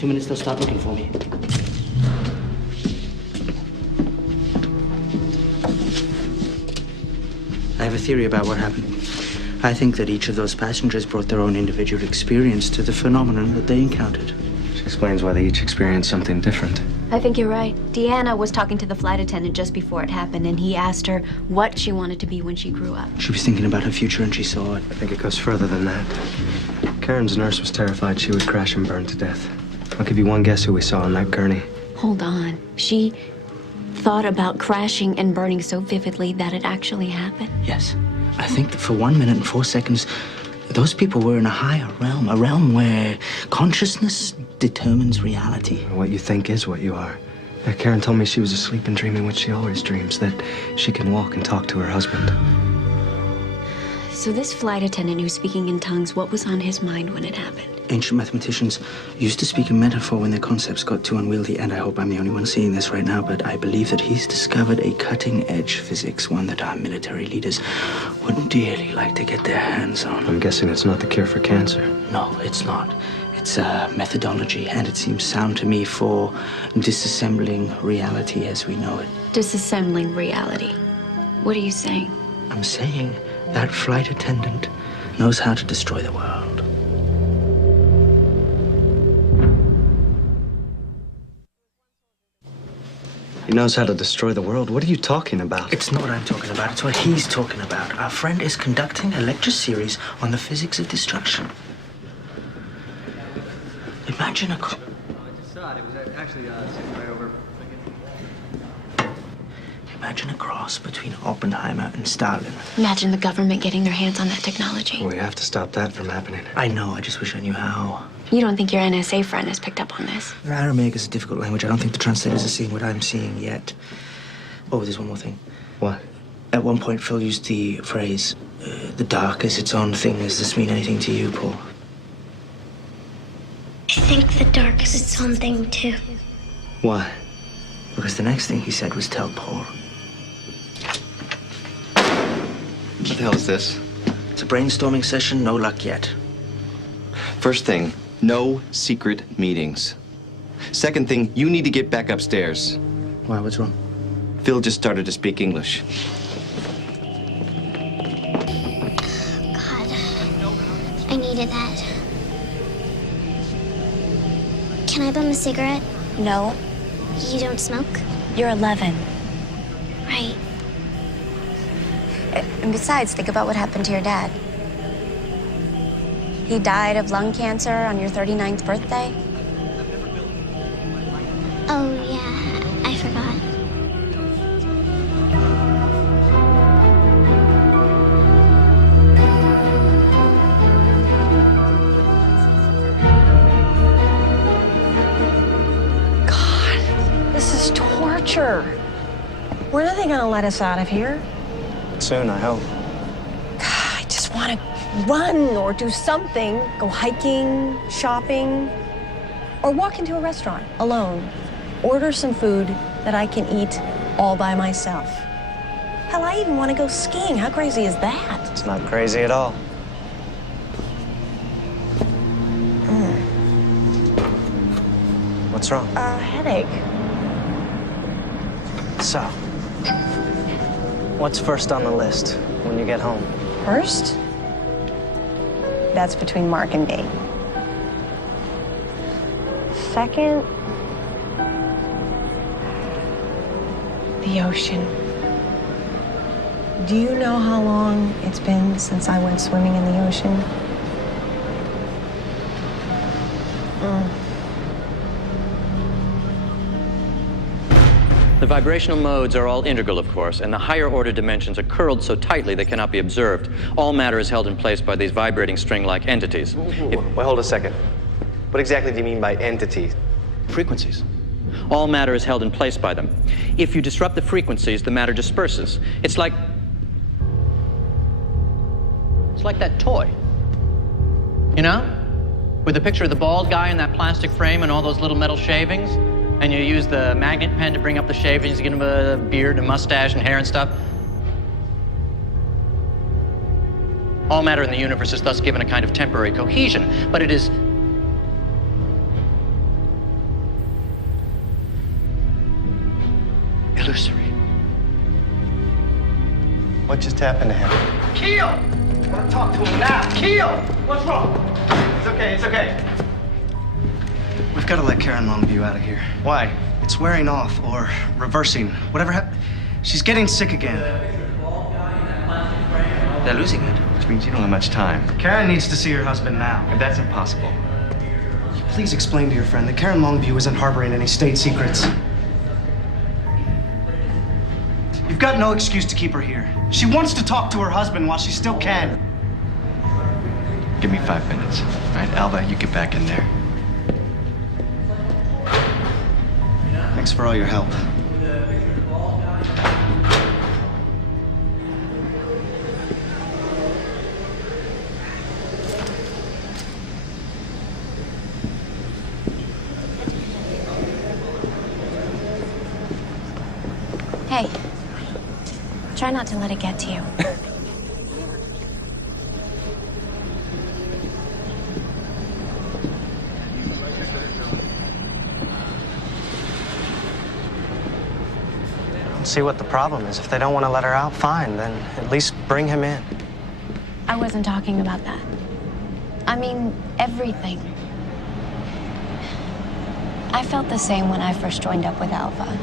2 minutes, they'll start looking for me. I have a theory about what happened. I think that each of those passengers brought their own individual experience to the phenomenon that they encountered. Which explains why they each experienced something different. I think you're right. Deanna was talking to the flight attendant just before it happened, and he asked her what she wanted to be when she grew up. She was thinking about her future and she saw it. I think it goes further than that. Karen's nurse was terrified she would crash and burn to death. I'll give you one guess who we saw on that gurney. Hold on. She thought about crashing and burning so vividly that it actually happened? Yes. I think that for 1 minute and 4 seconds, those people were in a higher realm, a realm where consciousness determines reality. What you think is what you are. Karen told me she was asleep and dreaming what she always dreams, that she can walk and talk to her husband. So this flight attendant who's speaking in tongues, what was on his mind when it happened? Ancient mathematicians used to speak in metaphor when their concepts got too unwieldy, and I hope I'm the only one seeing this right now, but I believe that he's discovered a cutting-edge physics, one that our military leaders would dearly like to get their hands on. I'm guessing it's not the cure for cancer. No, it's not. It's a methodology, and it seems sound to me for disassembling reality as we know it. Disassembling reality. What are you saying? I'm saying that flight attendant knows how to destroy the world. He knows how to destroy the world. What are you talking about? It's not what I'm talking about. It's what he's talking about. Our friend is conducting a lecture series on the physics of destruction. Imagine a... I just saw it. It was actually sitting right over. Imagine a cross between Oppenheimer and Stalin. Imagine the government getting their hands on that technology. We have to stop that from happening. I know. I just wish I knew how. You don't think your NSA friend has picked up on this? Aramaic is a difficult language. I don't think the translators are seeing what I'm seeing yet. Oh, there's one more thing. What? At one point, Phil used the phrase, the dark is its own thing. Does this mean anything to you, Paul? I think the dark is its own thing, too. Why? Because the next thing he said was tell Paul. What the hell is this? It's a brainstorming session, no luck yet. First thing, no secret meetings. Second thing, you need to get back upstairs. Why, what's wrong? Phil just started to speak English. God, I needed that. Can I bum a cigarette? No. You don't smoke? You're 11. Right. And besides, think about what happened to your dad. He died of lung cancer on your 39th birthday. Oh, yeah, I forgot. God, this is torture. When are they gonna let us out of here? Soon, I hope. God, I just want to run or do something. Go hiking, shopping, or walk into a restaurant alone. Order some food that I can eat all by myself. Hell, I even want to go skiing. How crazy is that? It's not crazy at all. What's wrong? A headache. So, what's first on the list when you get home? First, that's between Mark and me. Second, the ocean. Do you know how long it's been since I went swimming in the ocean? The vibrational modes are all integral, of course, and the higher order dimensions are curled so tightly they cannot be observed. All matter is held in place by these vibrating string-like entities. Wait, hold a second. What exactly do you mean by entity? Frequencies. All matter is held in place by them. If you disrupt the frequencies, the matter disperses. It's like that toy. You know? With the picture of the bald guy in that plastic frame and all those little metal shavings, and you use the magnet pen to bring up the shavings, to get him a beard and mustache and hair and stuff. All matter in the universe is thus given a kind of temporary cohesion, but it is Sorcery. What just happened to him? Keel! I want to talk to him now. Keel! What's wrong? It's okay, it's okay. We've got to let Karen Longview out of here. Why? It's wearing off or reversing. Whatever happened. She's getting sick again. They're losing it. Which means you don't have much time. Karen needs to see her husband now. And that's impossible. Please explain to your friend that Karen Longview isn't harboring any state secrets. You've got no excuse to keep her here. She wants to talk to her husband while she still can. Give me 5 minutes. All right, Alva, you get back in there. Thanks for all your help. Hey, try not to let it get to you. Let's see what the problem is. If they don't want to let her out, fine. Then at least bring him in. I wasn't talking about that. I mean, everything. I felt the same when I first joined up with Alva.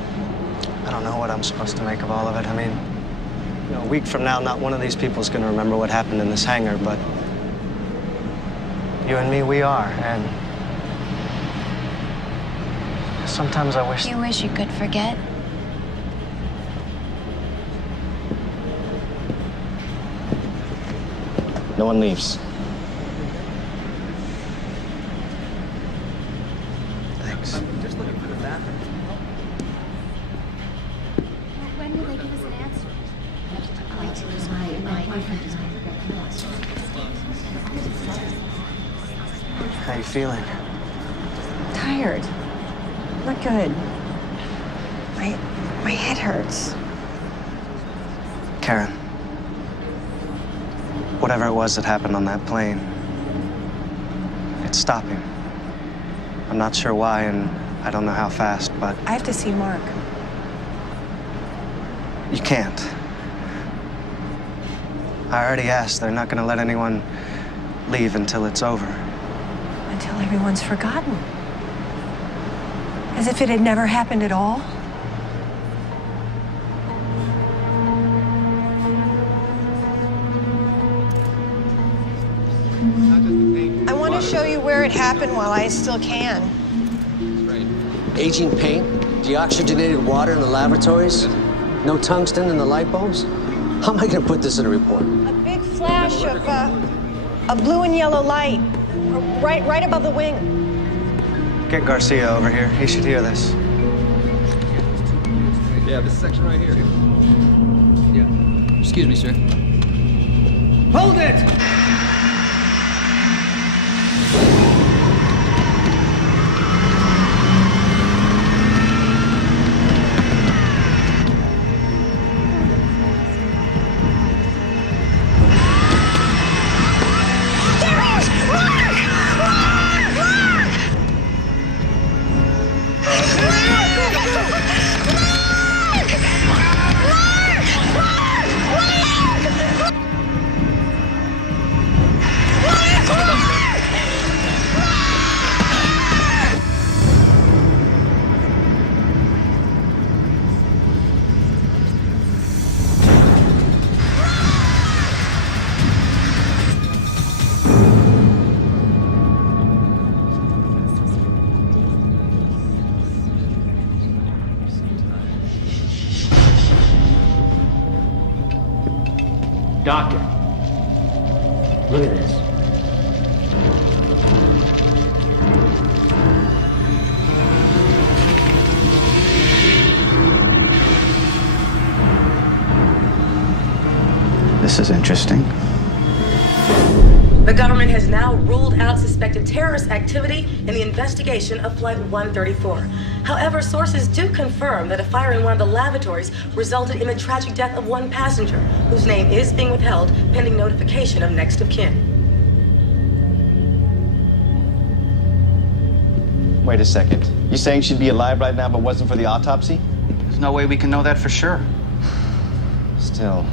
I don't know what I'm supposed to make of all of it. I mean, you know, a week from now, not one of these people is going to remember what happened in this hangar, but you and me, we are, and sometimes I wish... You wish you could forget? No one leaves. Thanks. I'm just looking for the bathroom. When will they give us an answer? How you feeling? Tired. Not good. My head hurts. Karen, whatever it was that happened on that plane, it's stopping. I'm not sure why, and I don't know how fast, but I have to see Mark. you can't. I already asked. They're not going to let anyone leave until it's over. Until everyone's forgotten. As if it had never happened at all. I want to show you where it happened while I still can. Aging paint, deoxygenated water in the laboratories, no tungsten in the light bulbs. How am I going to put this in a report? A big flash of a blue and yellow light, right above the wing. Get Garcia over here. He should hear this. Yeah, this section right here. Yeah. Excuse me, sir. Hold it! Doctor, look at this. This is interesting. The government has now ruled out suspected terrorist activity in the investigation of Flight 134. However, sources do confirm that a fire in one of the lavatories resulted in the tragic death of one passenger, whose name is being withheld pending notification of next of kin. Wait a second. You saying she'd be alive right now if it wasn't for the autopsy? There's no way we can know that for sure. Still,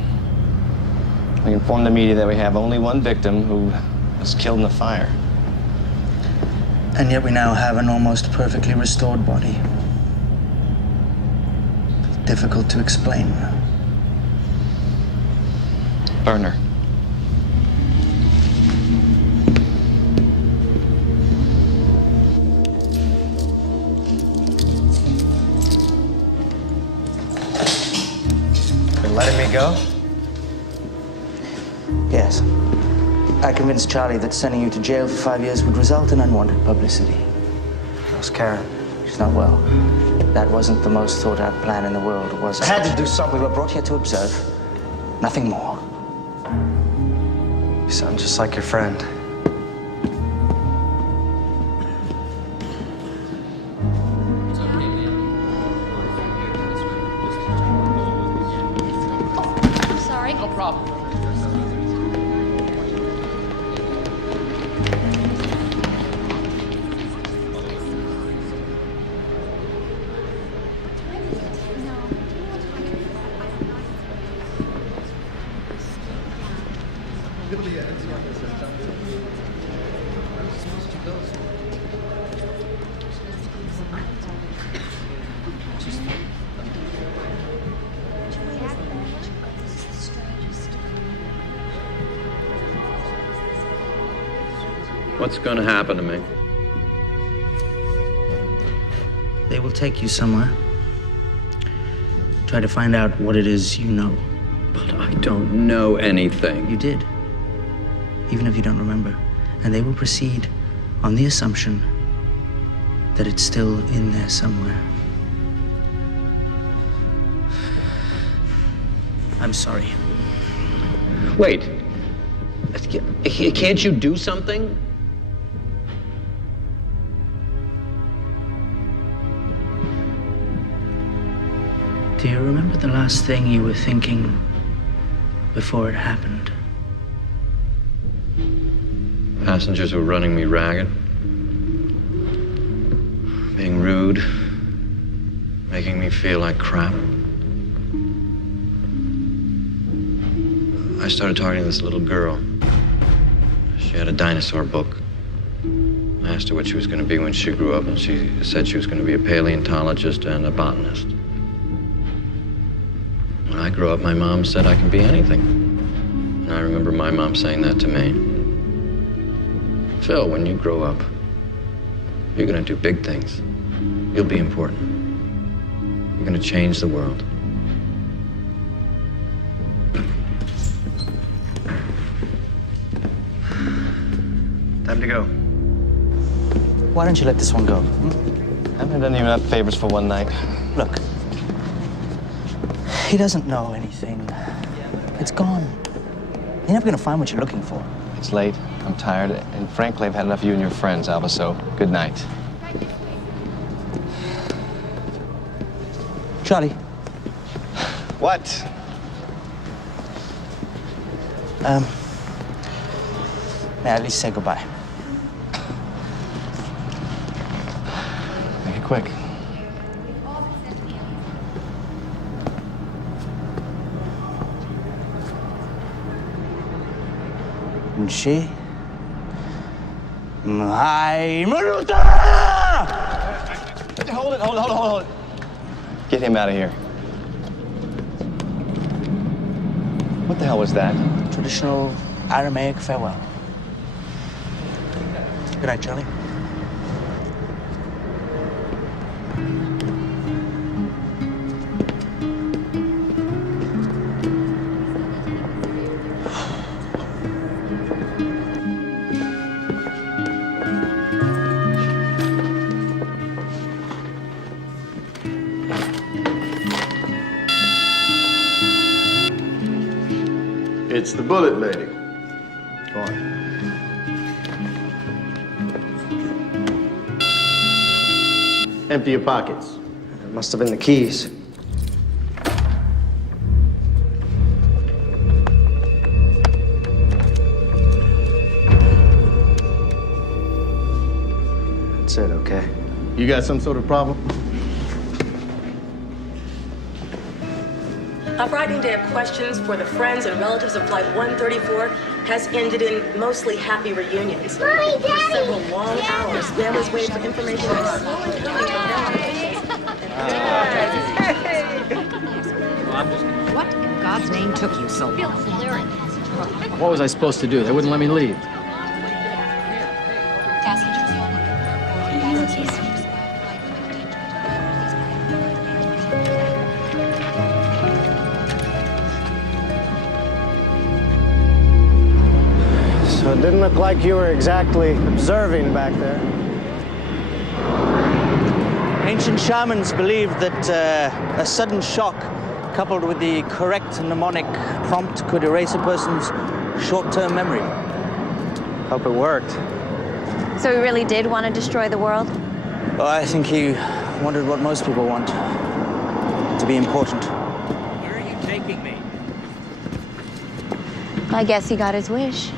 we informed the media that we have only one victim who was killed in the fire. And yet we now have an almost perfectly restored body. Difficult to explain. Burner. You're letting me go? Yes. I convinced Charlie that sending you to jail for 5 years would result in unwanted publicity. How's Karen? She's not well. That wasn't the most thought-out plan in the world, was it? I had to do something. We were brought here to observe. Nothing more. You sound just like your friend. I'm sorry. No problem. What's going to happen to me? They will take you somewhere. Try to find out what it is you know. But I don't know anything. You did. Even if you don't remember. And they will proceed on the assumption that it's still in there somewhere. I'm sorry. Wait. Can't you do something? Do you remember the last thing you were thinking before it happened? Passengers were running me ragged. Being rude. Making me feel like crap. I started talking to this little girl. She had a dinosaur book. I asked her what she was going to be when she grew up, and she said she was going to be a paleontologist and a botanist. When I grew up, my mom said I can be anything. And I remember my mom saying that to me. Phil, when you grow up, you're going to do big things. You'll be important. You're going to change the world. Time to go. Why don't you let this one go? I haven't done you enough favors for one night. Look. He doesn't know anything. It's gone. You're never gonna find what you're looking for. It's late. I'm tired. And frankly, I've had enough of you and your friends, Alba, so good night. Charlie. What? May I at least say goodbye? Make it quick. And she? My Maruta! Hold it. Get him out of here. What the hell was that? Traditional Aramaic farewell. Good night, Charlie. It's the bullet lady. Go on. Empty your pockets. It must have been the keys. That's it, okay? You got some sort of problem? A frightening day of questions for the friends and relatives of Flight 134 has ended in mostly happy reunions. Mommy, For several long hours, families wait for information on What in God's name took you so long? What was I supposed to do? They wouldn't let me leave. So it didn't look like you were exactly observing back there. Ancient shamans believed that a sudden shock coupled with the correct mnemonic prompt could erase a person's short-term memory. Hope it worked. So he really did want to destroy the world? Well, I think he wanted what most people want, to be important. Where are you taking me? I guess he got his wish.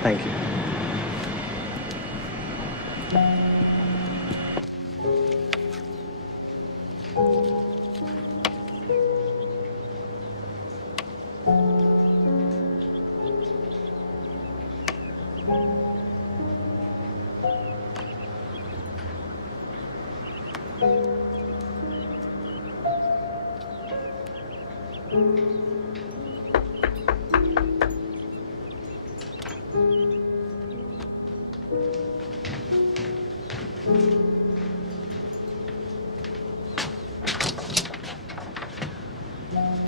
Thank you.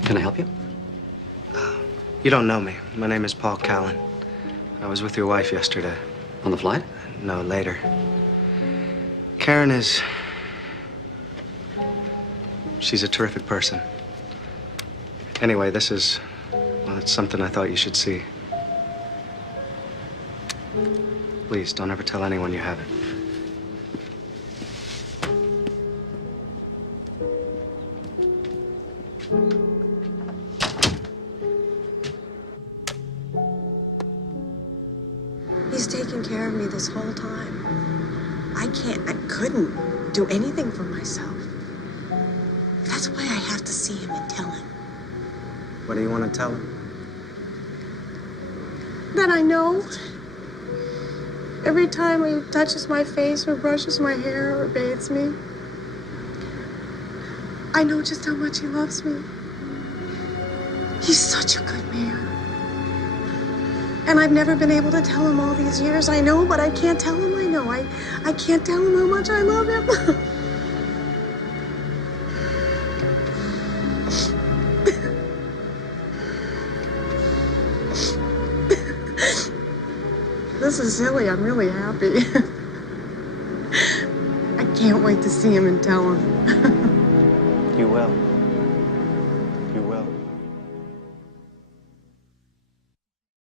Can I help you? You don't know me. My name is Paul Callan. I was with your wife yesterday. On the flight? No, later. Karen is... she's a terrific person. Anyway, this is... well, it's something I thought you should see. Please, don't ever tell anyone you have it. He's taken care of me this whole time. I couldn't do anything for myself. That's why I have to see him and tell him. What do you want to tell him? That I know. Every time he touches my face or brushes my hair or bathes me, I know just how much he loves me. He's such a good man. And I've never been able to tell him all these years. I know, but I can't tell him I know. I can't tell him how much I love him. This is silly. I'm really happy. I can't wait to see him and tell him. You will.